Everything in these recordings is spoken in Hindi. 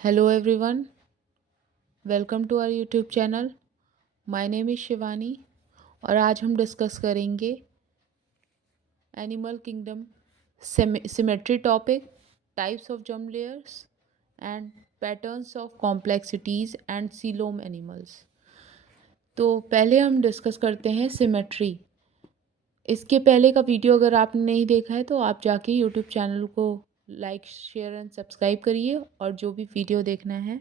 Hello everyone, welcome to our YouTube channel. My name is Shivani और आज हम डिस्कस करेंगे animal kingdom symmetry topic, types of जंप layers and patterns of complexities and coelom animals. तो पहले हम डिस्कस करते हैं सिमेट्री। इसके पहले का वीडियो अगर आपने नहीं देखा है तो आप जाके यूट्यूब चैनल को लाइक शेयर एंड सब्सक्राइब करिए और जो भी वीडियो देखना है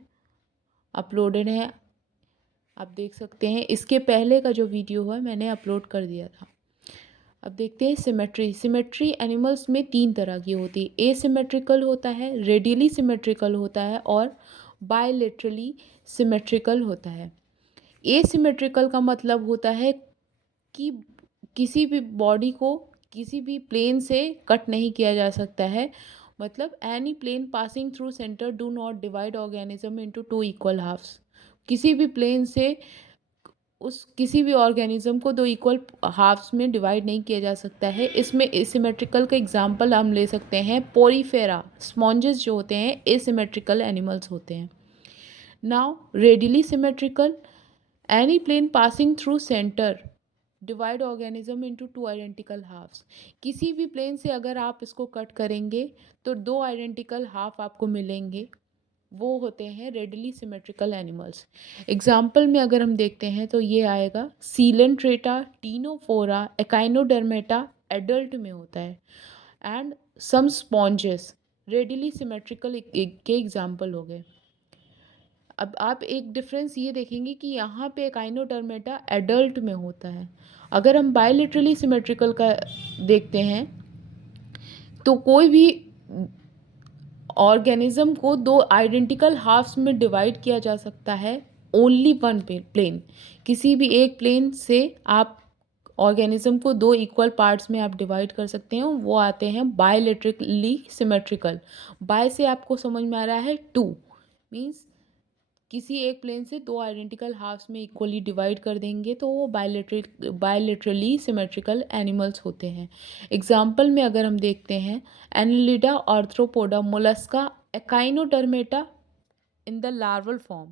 अपलोडेड है आप देख सकते हैं। इसके पहले का जो वीडियो है मैंने अपलोड कर दिया था। अब देखते हैं सिमेट्री। सिमेट्री एनिमल्स में तीन तरह की होती है। एसिमेट्रिकल होता है, रेडियली सिमेट्रिकल होता है और बायलेटरली सिमेट्रिकल होता है। एसिमेट्रिकल का मतलब होता है कि किसी भी बॉडी को किसी भी प्लेन से कट नहीं किया जा सकता है। मतलब any plane passing through centre do not divide organism into two equal halves. किसी भी प्लेन से उस किसी भी ऑर्गेनिज्म को दो इक्वल हाफ्स में डिवाइड नहीं किया जा सकता है। इसमें एसिमेट्रिकल का एग्जांपल हम ले सकते हैं पोरीफेरा, स्पॉन्जेस जो होते हैं एसिमेट्रिकल एनिमल्स होते हैं। Now radially symmetrical, any plane passing through centre divide organism into two identical halves. किसी भी प्लेन से अगर आप इसको कट करेंगे तो दो आइडेंटिकल हाफ आपको मिलेंगे, वो होते हैं रेडियली सिमेट्रिकल एनिमल्स। एग्जाम्पल में अगर हम देखते हैं तो ये आएगा सीलेंट्रेटा, टीनोफोरा, एकाइनोडर्मेटा एडल्ट में होता है and some sponges radially symmetrical के एग्जाम्पल हो गए। अब आप एक डिफरेंस ये देखेंगे कि यहाँ पे एकाइनोडर्मेटा एडल्ट में होता है। अगर हम बायलेटरली सिमेट्रिकल का देखते हैं तो कोई भी ऑर्गेनिज्म को दो आइडेंटिकल हाफ्स में डिवाइड किया जा सकता है, ओनली वन प्लेन। किसी भी एक प्लेन से आप ऑर्गेनिज्म को दो इक्वल पार्ट्स में आप डिवाइड कर सकते हैं, वो आते हैं बायलेटरली सिमेट्रिकल। बाय से आपको समझ में आ रहा है टू, मीन्स किसी एक प्लेन से दो आइडेंटिकल हाफ्स में इक्वली डिवाइड कर देंगे तो वो बायलेटरली सिमेट्रिकल एनिमल्स होते हैं। एग्जाम्पल में अगर हम देखते हैं Annelida, Arthropoda, Mollusca, Echinodermata in the larval form.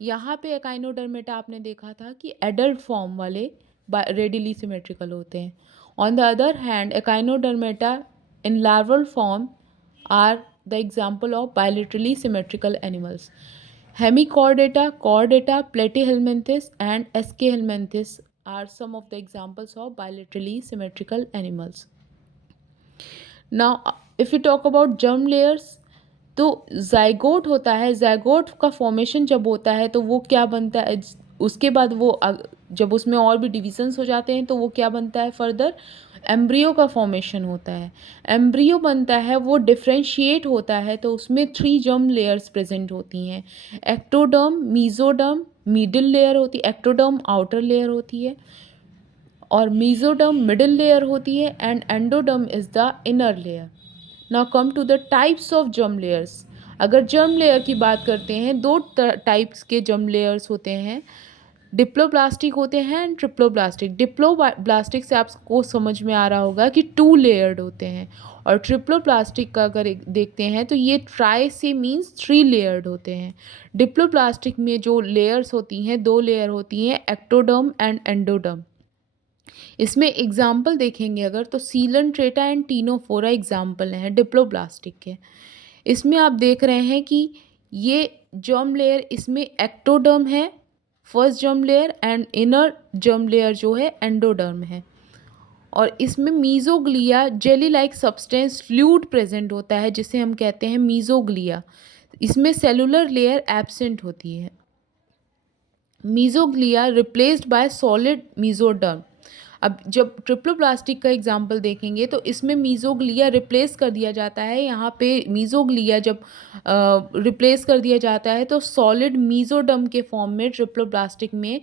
यहाँ पे एकाइनोडर्मेटा आपने देखा था कि एडल्ट फॉर्म वाले रेडियली सिमेट्रिकल होते हैं। On the other hand Echinodermata in larval form are the example of bilaterally symmetrical animals. Hemichordata, chordata, platyhelminthes and eschhelminthes are some of the examples of bilaterally symmetrical animals. Now, if we talk about germ layers, तो जाइगोट होता है। जाइगोट का फॉर्मेशन जब होता है तो वो क्या बनता है, उसके बाद वो जब उसमें और भी डिविजन्स हो जाते हैं तो वो क्या बनता है, फर्दर एम्ब्रियो का फॉर्मेशन होता है। एम्ब्रियो बनता है, वो डिफ्रेंशिएट होता है तो उसमें थ्री जर्म लेयर्स प्रेजेंट होती हैं। एक्टोडर्म, मीजोडर्म मिडिल लेयर होती है, एक्टोडर्म आउटर लेयर होती है और मीजोडर्म मिडिल लेयर होती है and endoderm is the inner layer. Now come to the types of germ layers. अगर जर्म लेयर की बात करते हैं, दो टाइप्स के जर्म लेयर्स होते हैं, डिप्लोब्लास्टिक होते हैं एंड ट्रिप्लोब्लास्टिक। डिप्लोब्लास्टिक से आपको समझ में आ रहा होगा कि टू लेयर्ड होते हैं और ट्रिप्लोब्लास्टिक का अगर देखते हैं तो ये ट्राई से मीन्स थ्री लेयर्ड होते हैं। डिप्लोब्लास्टिक में जो लेयर्स होती हैं, दो लेयर होती हैं, एक्टोडर्म एंड एंडोडर्म। इसमें एग्जाम्पल देखेंगे अगर तो सीलेंट्रेटा एंड टीनोफोरा एग्जाम्पल हैं डिप्लोब्लास्टिक के। इसमें आप देख रहे हैं कि ये जर्म लेयर, इसमें एक्टोडर्म है first germ layer and inner germ layer जो है एंडोडर्म है। और इसमें mesoglea jelly like substance fluid present होता है जिसे हम कहते हैं मीजोग्लिया। इसमें सेलुलर लेयर एब्सेंट होती है। Mesoglea replaced by solid mesoderm. अब जब ट्रिप्लोब्लास्टिक का एग्जाम्पल देखेंगे तो इसमें मीजोग्लिया रिप्लेस कर दिया जाता है। यहाँ पे मीजोग्लिया जब रिप्लेस कर दिया जाता है तो सॉलिड मीजोडर्म के फॉर्म में ट्रिप्लोब्लास्टिक में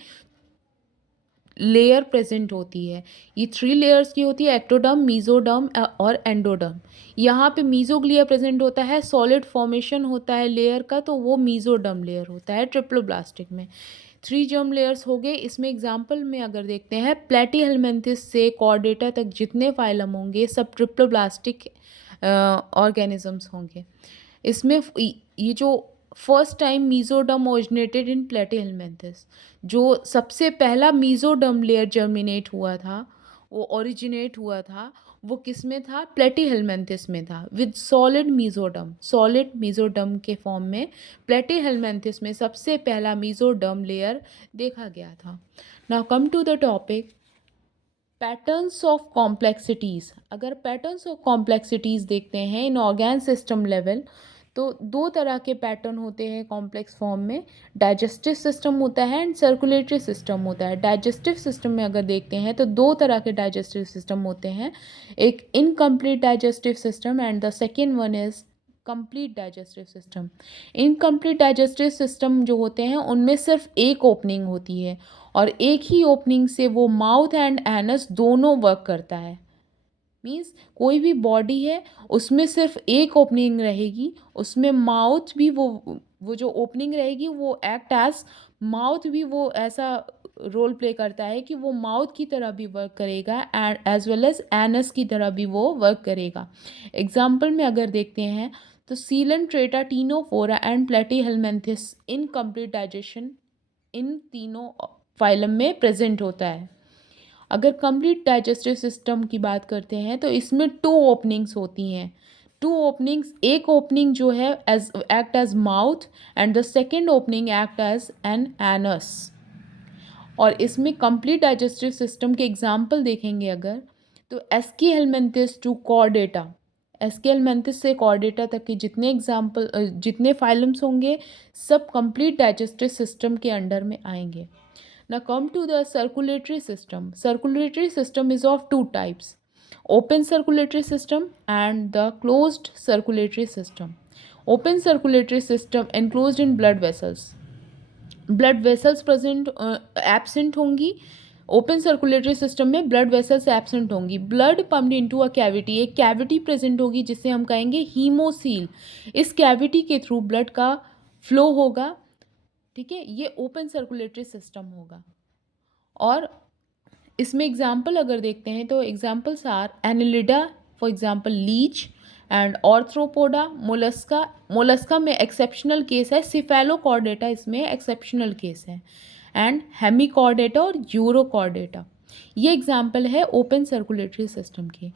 लेयर प्रेजेंट होती है। ये थ्री लेयर्स की होती है, एक्टोडर्म, मीजोडर्म और एंडोडर्म। यहाँ पे मीजोग्लिया प्रेजेंट होता है, सॉलिड फॉर्मेशन होता है लेयर का तो वो मीजोडर्म लेयर होता है ट्रिप्लोब्लास्टिक में। थ्री जर्म लेयर्स हो गए। इसमें एग्जाम्पल में अगर देखते हैं प्लेटीहेल्मिन्थिस से कॉर्डेटा तक जितने फाइलम होंगे सब ट्रिप्लोब्लास्टिक ऑर्गेनिजम्स होंगे। इसमें ये जो first time mesoderm originated in platyhelminthes. जो सबसे पहला मीजोडर्म लेयर जर्मिनेट हुआ था, वो ओरिजिनेट हुआ था, वो किस में था? प्लेटीहेलमिन्थस में था, विद सॉलिड मीजोडर्म के फॉर्म में प्लेटीहेलमिन्थस में सबसे पहला मीजोडर्म लेयर देखा गया था। Now come to the topic patterns of complexities. अगर पैटर्न्स ऑफ कॉम्प्लेक्सिटीज़ देखते हैं इन ऑर्गेन सिस्टम लेवल, तो दो तरह के पैटर्न होते हैं कॉम्प्लेक्स फॉर्म में। डाइजेस्टिव सिस्टम होता है एंड सर्कुलेटरी सिस्टम होता है। डाइजेस्टिव सिस्टम में अगर देखते हैं तो दो तरह के डाइजेस्टिव सिस्टम होते हैं, एक incomplete digestive system and the second one is complete digestive system. Incomplete digestive system जो होते हैं उनमें सिर्फ एक ओपनिंग होती है और एक ही ओपनिंग से वो माउथ एंड एनस दोनों वर्क करता है। मीन्स कोई भी बॉडी है उसमें सिर्फ एक ओपनिंग रहेगी, उसमें माउथ भी वो जो ओपनिंग रहेगी वो एक्ट एज माउथ भी वो ऐसा रोल प्ले करता है कि वो माउथ की तरह भी वर्क करेगा and as well as anus की तरह भी वो वर्क करेगा। एग्जाम्पल में अगर देखते हैं तो coelenterata, ctenophora and platyhelminthes incomplete digestion in तीनों फाइलम में प्रेजेंट होता है। अगर कंप्लीट डाइजेस्टिव सिस्टम की बात करते हैं तो इसमें 2 ओपनिंग्स होती हैं। 2 ओपनिंग्स, एक ओपनिंग जो है as act as mouth and the second opening act as an anus. और इसमें कंप्लीट डाइजेस्टिव सिस्टम के एग्जाम्पल देखेंगे अगर तो एस्कीहेलमिन्थस टू कॉर्डेटा, एस्कीहेलमिन्थस से कॉर्डेटा तक के जितने फाइलम्स होंगे सब कंप्लीट डाइजेस्टिव सिस्टम के अंडर में आएंगे। Now come to the circulatory system. Circulatory system is of two types: open circulatory system and the closed circulatory system. Open circulatory system enclosed in blood vessels. Blood vessels absent होंगी। ओपन सर्कुलेटरी सिस्टम में ब्लड वेसल्स एब्सेंट होंगी। Blood pumped into a cavity, एक कैविटी प्रेजेंट होगी जिसे हम कहेंगे हीमोसील। इस कैविटी के थ्रू ब्लड का फ्लो होगा, ठीक है, ये ओपन सर्कुलेटरी सिस्टम होगा। और इसमें एग्जाम्पल अगर देखते हैं तो examples are Annelida, for example leech, and Arthropoda, Mollusca. Mollusca में एक्सेप्शनल केस है, सिफेलोकॉर्डेटा इसमें एक्सेप्शनल केस है, एंड हेमिकॉर्डेटा और यूरोकॉर्डेटा। ये एग्जाम्पल है ओपन सर्कुलेटरी सिस्टम के।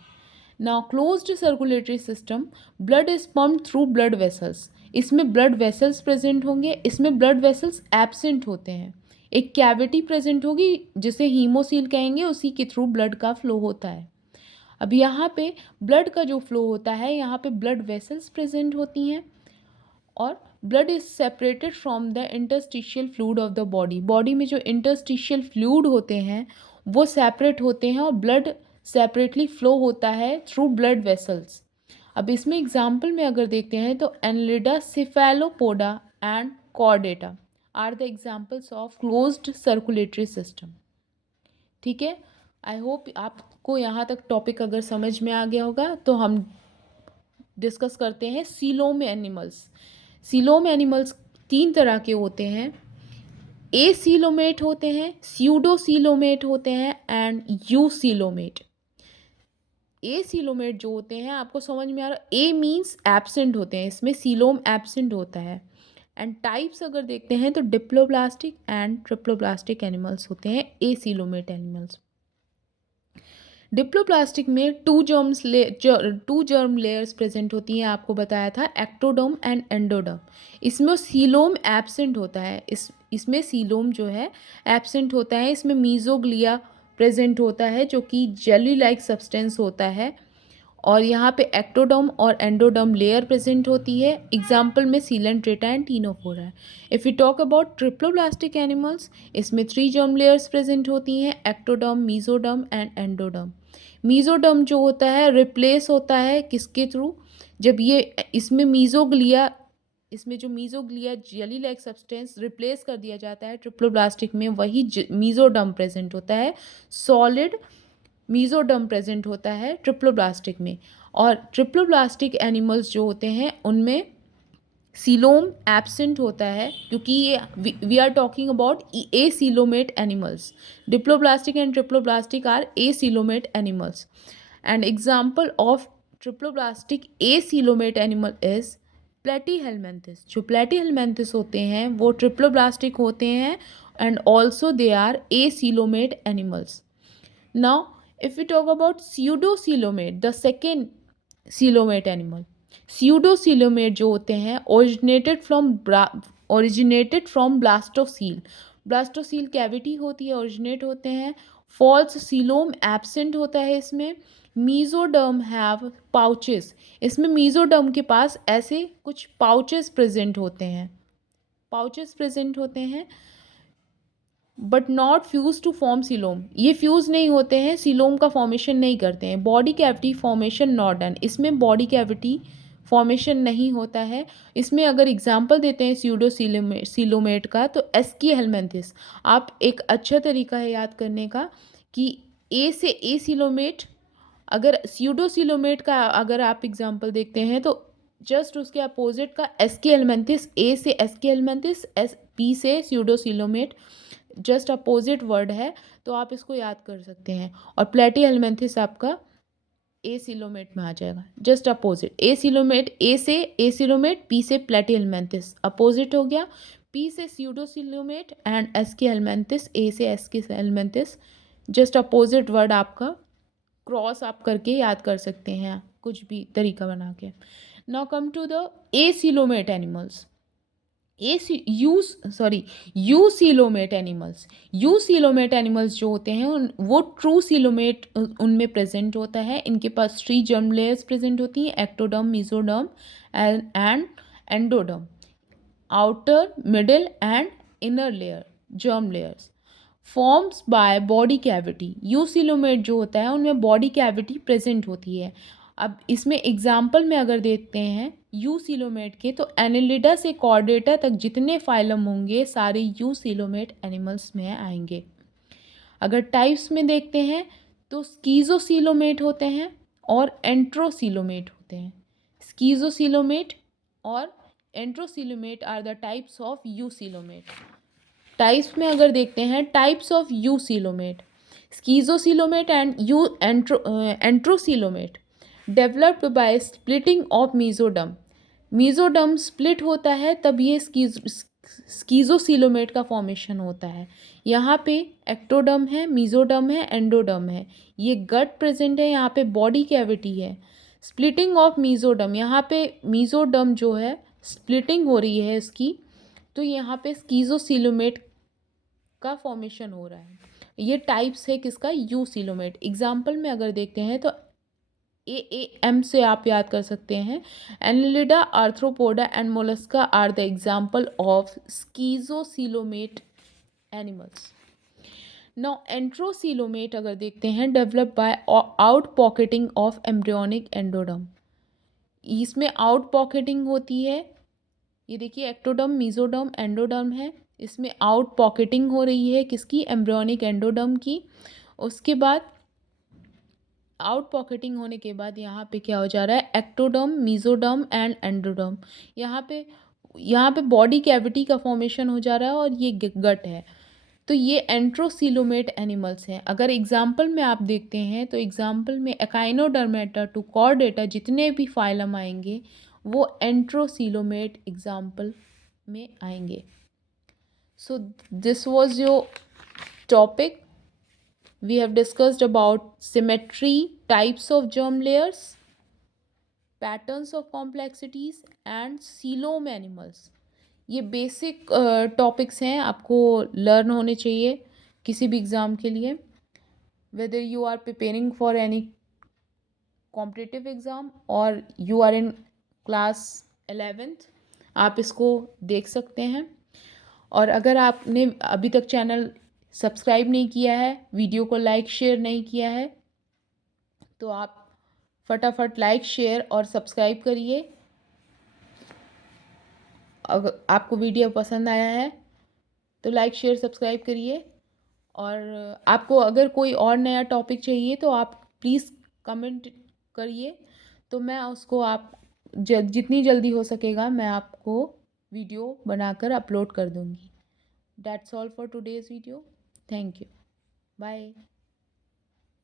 Now closed circulatory system, blood is pumped through blood vessels. इसमें ब्लड वेसल्स प्रेजेंट होंगे, इसमें ब्लड वेसल्स एब्सेंट होते हैं। एक कैविटी प्रेजेंट होगी जिसे हीमोसील कहेंगे, उसी के थ्रू ब्लड का फ्लो होता है। अब यहाँ पे ब्लड का जो फ्लो होता है, यहाँ पे ब्लड वेसल्स प्रेजेंट होती हैं और blood is separated from the interstitial fluid of the body. Body में जो इंटरस्टिशियल फ्लूइड होते हैं वो सेपरेट होते हैं और ब्लड सेपरेटली फ्लो होता है थ्रू ब्लड वेसल्स। अब इसमें एग्जाम्पल में अगर देखते हैं तो Annelida, Cephalopoda and Chordata are the examples of closed circulatory system. ठीक है, आई होप आपको यहाँ तक टॉपिक अगर समझ में आ गया होगा। तो हम डिस्कस करते हैं सीलोम एनिमल्स। सीलोम एनिमल्स 3 तरह के होते हैं, ए सीलोमेट होते हैं, स्यूडो सीलोमेट होते हैं and you coelomate. A coelomate जो होते हैं, आपको समझ में आ रहा है, ए मीन्स एब्सेंट होते हैं, इसमें सीलोम एब्सेंट होता है। एंड टाइप्स अगर देखते हैं तो डिप्लोब्लास्टिक एंड ट्रिप्लोब्लास्टिक एनिमल्स होते हैं ए सीलोमेट एनिमल्स। डिप्लोब्लास्टिक में 2 जर्म लेयर्स प्रेजेंट होती हैं, आपको बताया था, एक्टोडर्म एंड एंडोडर्म। इसमें सीलोम एब्सेंट होता है, इसमें सीलोम जो है एब्सेंट होता है। इसमें मीजोग्लिया प्रेजेंट होता है जो कि जेली लाइक सब्सटेंस होता है, और यहाँ पे एक्टोडर्म और एंडोडर्म लेयर प्रेजेंट होती है। एग्जाम्पल में सीलेंट्रेटा एंड टीनोफोरा है। If you talk about triploblastic animals, इसमें 3 जर्म लेयर्स प्रेजेंट होती हैं, ectoderm, mesoderm and endoderm. Mesoderm जो होता है रिप्लेस होता है किसके थ्रू, जब ये इसमें जो mesoglea jelly like substance replace कर दिया जाता है ट्रिप्लोब्लास्टिक में, वही मीजोडर्म प्रेजेंट होता है। सॉलिड मीजोडर्म प्रेजेंट होता है ट्रिप्लोब्लास्टिक में। और ट्रिप्लोब्लास्टिक एनिमल्स जो होते हैं उनमें सीलोम एब्सेंट होता है, क्योंकि ये we are talking about acoelomate animals. Diploblastic and triploblastic are acoelomate animals. And example of triploblastic acoelomate animal is platyhelminthes, जो प्लेटीहेलमिन्थेस होते हैं वो ट्रिप्लोब्लास्टिक होते हैं and also they are acoelomate animals. Now, if we talk about pseudocoelomate, the second coelomate animal, pseudocoelomate जो होते हैं originated from blastocele. Blastocoel cavity होती है, ओरिजिनेट होते हैं. फॉल्स सीलोम एब्सेंट होता है इसमें. मीजोडर्म हैव पाउचेस, इसमें मीजोडर्म के पास ऐसे कुछ पाउचेस प्रेजेंट होते हैं. But not fuse to form coelom, ये फ्यूज़ नहीं होते हैं, सीलोम का फॉर्मेशन नहीं करते हैं. Body cavity formation not done, इसमें बॉडी कैविटी फॉर्मेशन नहीं होता है. इसमें अगर एग्जांपल देते हैं सीलोमेट का तो एस्कीहेलमिन्थेस. आप एक अच्छा तरीका है याद करने का कि ए से ए सीलोमेट, अगर सीलोमेट का अगर आप एग्जांपल देखते हैं तो जस्ट उसके अपोजिट का एस्कीहेलमिन्थेस, ए से एस्कीहेलमिन्थेस, पी से सीलोमेट, जस्ट अपोजिट वर्ड है, तो आप इसको याद कर सकते हैं. और प्लेटीहेलमिन्थेस आपका एसीलोमेट में आ जाएगा, जस्ट अपोजिट. एसीलोमेट, ए से एसीलोमेट, पी से प्लेटीहेलमिन्थेस, अपोजिट हो गया. पी से सीलोमेट एंड एस्कीहेलमिन्थेस, ए से एस्कीहेलमिन्थेस, जस्ट अपोजिट वर्ड आपका क्रॉस आप करके याद कर सकते हैं कुछ भी तरीका बना के. Now come to the acoelomate animals. Eucoelomate animals जो होते हैं वो ट्रू सीलोमेट उनमें प्रेजेंट होता है. इनके पास 3 जर्म लेयर्स प्रेजेंट होती हैं, ectoderm, mesoderm and endoderm. Outer, middle and inner layer germ layers forms by body cavity. Eucoelomate जो होता है उनमें बॉडी कैविटी प्रेजेंट होती है. अब इसमें एग्जाम्पल में अगर देखते हैं यूसीलोमेट के, तो एनिलिडा से कॉर्डेटा तक जितने फाइलम होंगे सारे यूसीलोमेट एनिमल्स में आएंगे. अगर टाइप्स में देखते हैं तो स्कीजोसीलोमेट होते हैं और एंट्रोसीलोमेट होते हैं. स्कीजोसीलोमेट और enterocoelomate are the types of eucoelomate. Types में अगर देखते हैं, types of eucoelomate, schizocoelomate and enterocoelomate developed by splitting of mesoderm. Mesoderm split होता है तब ये स्कीजोसीलोमेट का फॉर्मेशन होता है. यहाँ पे एक्टोडर्म है, मीजोडर्म है, एंडोडर्म है. ये गट प्रेजेंट है, यहाँ पे बॉडी कैविटी है. स्प्लिटिंग ऑफ मीजोडर्म, यहाँ पे मीजोडर्म जो है स्प्लिटिंग हो रही है इसकी, तो यहाँ पे स्कीजोसीलोमेट का फॉर्मेशन हो रहा है. ये टाइप्स है किसका, यूसीलोमेट. एग्जाम्पल में अगर देखते हैं तो एम से आप याद कर सकते हैं. Annelida, arthropoda and mollusca are the example of schizocoelomate animals. Now enterocoelomate अगर देखते हैं, develop by out pocketing of embryonic endoderm. इसमें आउट पॉकेटिंग होती है. ये देखिए एक्टोडर्म, मीजोडर्म, एंडोडर्म है. इसमें आउट पॉकेटिंग हो रही है किसकी, एम्ब्रियोनिक एंडोडर्म की. उसके बाद आउट पॉकेटिंग होने के बाद यहाँ पे क्या हो जा रहा है, एक्टोडर्म, मीजोडर्म एंड एंडोडर्म. यहाँ पे बॉडी कैविटी का फॉर्मेशन हो जा रहा है और ये गट है. तो ये एंट्रोसीलोमेट एनिमल्स हैं. अगर एग्जाम्पल में आप देखते हैं तो एग्जाम्पल में एकाइनोडर्मेटा टू कॉर्डेटा जितने भी फाइलम आएंगे वो एंट्रोसीलोमेट एग्जाम्पल में आएंगे. So this was your topic. We have discussed about symmetry, types of germ layers, patterns of complexities and coelom animals. ये बेसिक टॉपिक्स हैं, आपको लर्न होने चाहिए किसी भी एग्ज़ाम के लिए. whether you are preparing for any competitive exam or you are in class 11th, आप इसको देख सकते हैं. और अगर आपने अभी तक चैनल सब्सक्राइब नहीं किया है, वीडियो को लाइक शेयर नहीं किया है, तो आप फटाफट लाइक शेयर और सब्सक्राइब करिए. अगर आपको वीडियो पसंद आया है तो लाइक शेयर सब्सक्राइब करिए. और आपको अगर कोई और नया टॉपिक चाहिए तो आप प्लीज़ कमेंट करिए, तो मैं उसको आप जितनी जल्दी हो सकेगा मैं आपको वीडियो बनाकर अपलोड कर दूँगी. That's all for today's video. Thank you. Bye.